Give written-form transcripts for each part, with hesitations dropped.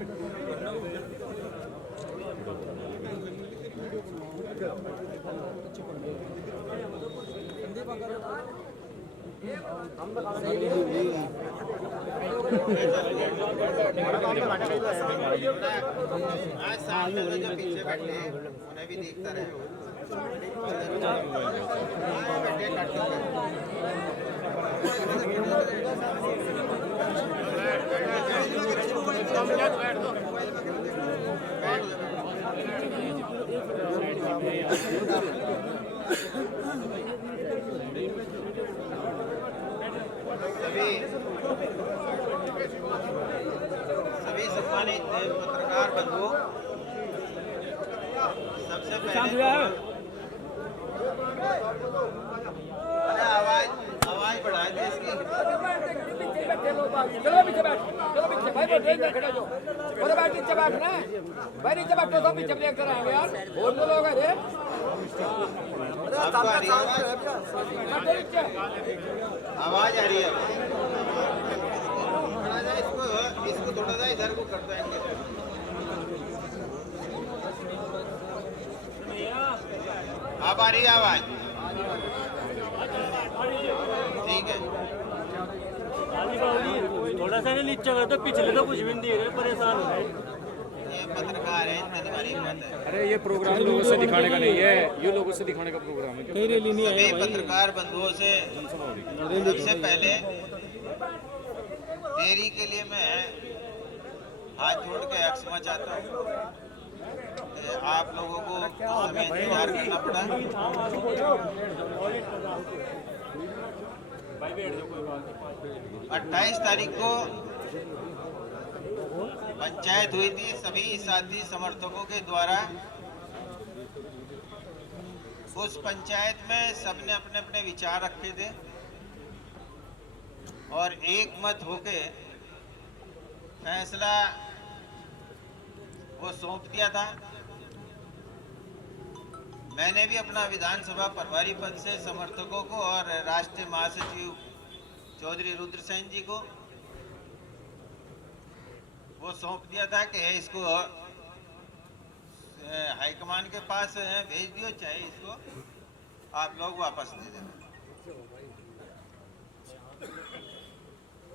जो पीछे बैठे उन्हें भी देखता रहे। सभी सम्मानित पत्रकार बंधु, सबसे पहले आवाज बढ़ा दे इसकी। चलो पीछे बैठ, चलो पीछे भाई, बैठ खड़े हो। बोले बैठ नीचे बैठना है भाई, नीचे बैठो, सब पीछे ब्रेक कराएंगे यार, बहुत लोग हैं रे। आवाज आ रही है, इसको थोड़ा सा इधर को कर देंगे। अब आ रही है आवाज, ठीक है। थोड़ा सा नीचे कर दो, पिछले तो कुछ भी नहीं दे रहे, परेशान हो रहे। ये पत्रकार है, इतनी तुम्हारी हिम्मत है। अरे ये प्रोग्राम लोगों से दिखाने का नहीं है, ये लोगों से दिखाने का प्रोग्राम है। सभी पत्रकार बंधुओं से सबसे पहले देरी के लिए मैं हाथ जोड़ के क्षमा चाहता हूँ। आप लोगों को समय इंतजार करना पड़ा। 28 तारीख को पंचायत हुई थी, सभी साथी समर्थकों के द्वारा। उस पंचायत में सबने अपने अपने विचार रखे थे और एक मत होके फैसला वो सौंप दिया था। मैंने भी अपना विधानसभा प्रभारी पद से समर्थकों को और राष्ट्रीय महासचिव चौधरी रुद्रसेन जी को वो सौंप दिया था कि इसको हाईकमान के पास भेज दियो, चाहे इसको आप लोग वापस दे देना।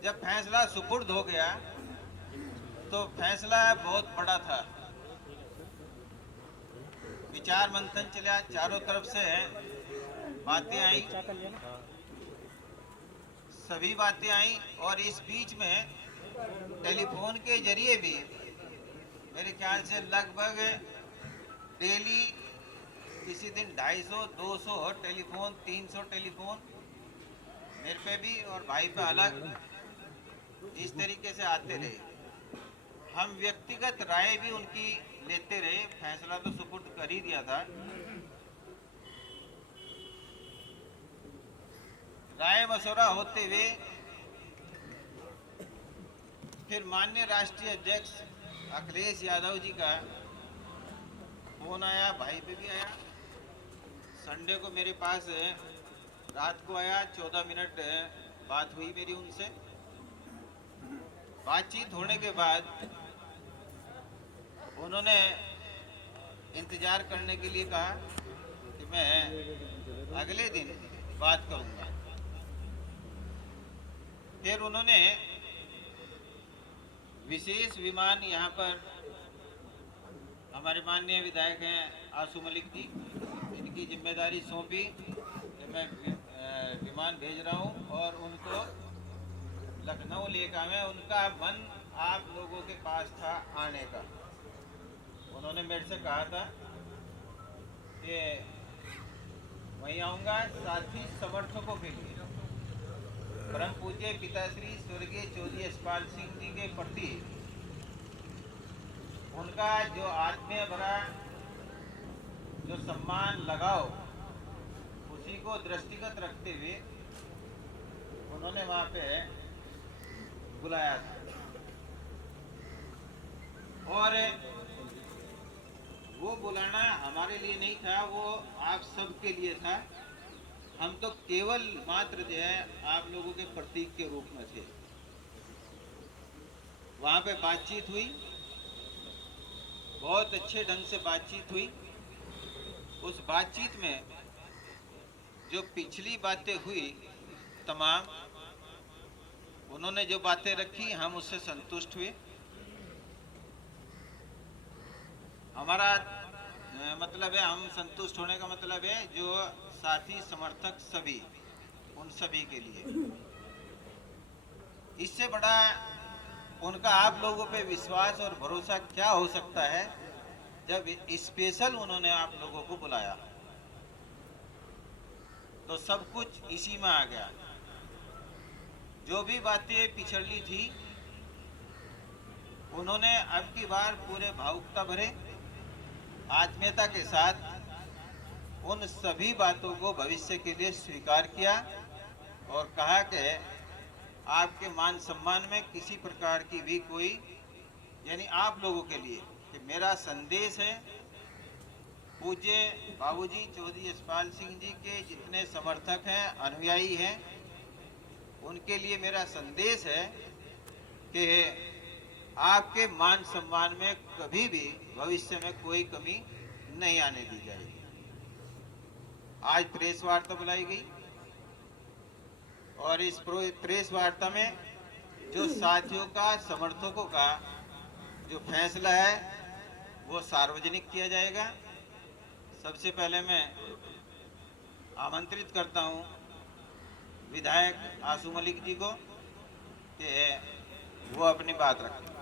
जब फैसला सुपुर्द हो गया तो फैसला बहुत बड़ा था। विचार मंथन चला, चारों तरफ से बातें आई, सभी बातें आई और इस बीच में टेलीफोन के जरिए भी मेरे ख्याल से लगभग डेली किसी दिन 250, 200 टेलीफोन, 300 टेलीफोन मेरे पे भी और भाई पे अलग इस तरीके से आते रहे। हम व्यक्तिगत राय भी उनकी लेते रहे। फैसला तो सुपुर्द कर ही दिया था। राय मशवरा होते हुए फिर माननीय राष्ट्रीय अध्यक्ष अखिलेश यादव जी का फोन आया, भाई पे भी आया। संडे को मेरे पास रात को आया, 14 मिनट बात हुई मेरी उनसे। बातचीत होने के बाद उन्होंने इंतजार करने के लिए कहा कि मैं अगले दिन बात करूंगा। फिर उन्होंने विशेष विमान यहाँ पर हमारे माननीय विधायक हैं आशु मलिक जी, इनकी जिम्मेदारी सौंपी कि मैं विमान भेज रहा हूँ और उनको लखनऊ लेकर आए। उनका मन आप लोगों के पास था आने का। उन्होंने मेरे से कहा था कि वहीं आऊँगा, साथी समर्थकों के लिए परम पूज्य पिताश्री स्वर्गीय चौधरी यशपाल सिंह जी के प्रति उनका जो आत्मीय भरा जो सम्मान लगाओ, उसी को दृष्टिगत रखते हुए उन्होंने वहाँ पे बुलाया था। और वो बुलाना हमारे लिए नहीं था, वो आप सबके लिए था। हम तो केवल मात्र जो है आप लोगों के प्रतीक के रूप में थे। वहाँ पे बातचीत हुई बहुत अच्छे ढंग से बातचीत हुई। उस बातचीत में जो पिछली बातें हुई तमाम, उन्होंने जो बातें रखी हम उससे संतुष्ट हुए। हमारा मतलब है, हम संतुष्ट होने का मतलब है जो साथी समर्थक सभी, उन सभी के लिए इससे बड़ा उनका आप लोगों पे विश्वास और भरोसा क्या हो सकता है जब स्पेशल उन्होंने आप लोगों को बुलाया। तो सब कुछ इसी में आ गया। जो भी बातें पिछड़ी थी उन्होंने अब की बार पूरे भावुकता भरे आत्मीयता के साथ उन सभी बातों को भविष्य के लिए स्वीकार किया और कहा कि आपके मान सम्मान में किसी प्रकार की भी कोई, यानी आप लोगों के लिए कि मेरा संदेश है, पूज्य बाबूजी चौधरी यशपाल सिंह जी के जितने समर्थक हैं, अनुयायी हैं, उनके लिए मेरा संदेश है कि आपके मान सम्मान में कभी भी भविष्य में कोई कमी नहीं आने दी जाएगी। आज प्रेस वार्ता बुलाई गई और इस प्रेस वार्ता में जो साथियों का, समर्थकों का जो फैसला है वो सार्वजनिक किया जाएगा। सबसे पहले मैं आमंत्रित करता हूं विधायक आसू मलिक जी को कि वो अपनी बात रखें।